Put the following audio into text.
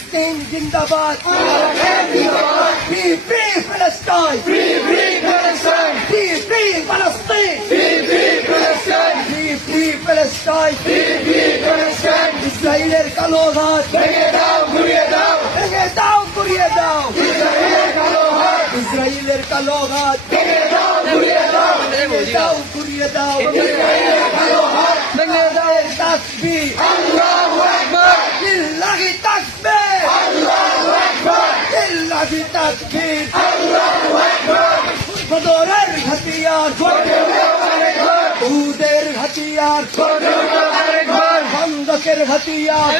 ফিলিস্তিন জিন্দাবাদ, Free Palestine, Free Palestine, Free Palestine, Free Palestine, ইসরায়েলের কালো হাত ভেঙে দাও, ঘুরিয়ে দাও, ভেঙে দাও, ঘুরিয়ে দাও, ইসরায়েলের কালো হাত ভেঙে দাও, ঘুরিয়ে দাও, ভেঙে দাও, ঘুরিয়ে দাও, ইসরায়েলের কালো হাত ভেঙে দাও। তাকবীর, আল্লাহু আকবার, লিল্লাহি তাকবীর, আল্লাহু আকবার, লিল্লাহি তাকবীর, আল্লাহু আকবার। বদরের হাতিয়ার উহুদের হাতিয়ার, খন্দকের হাতিয়ার,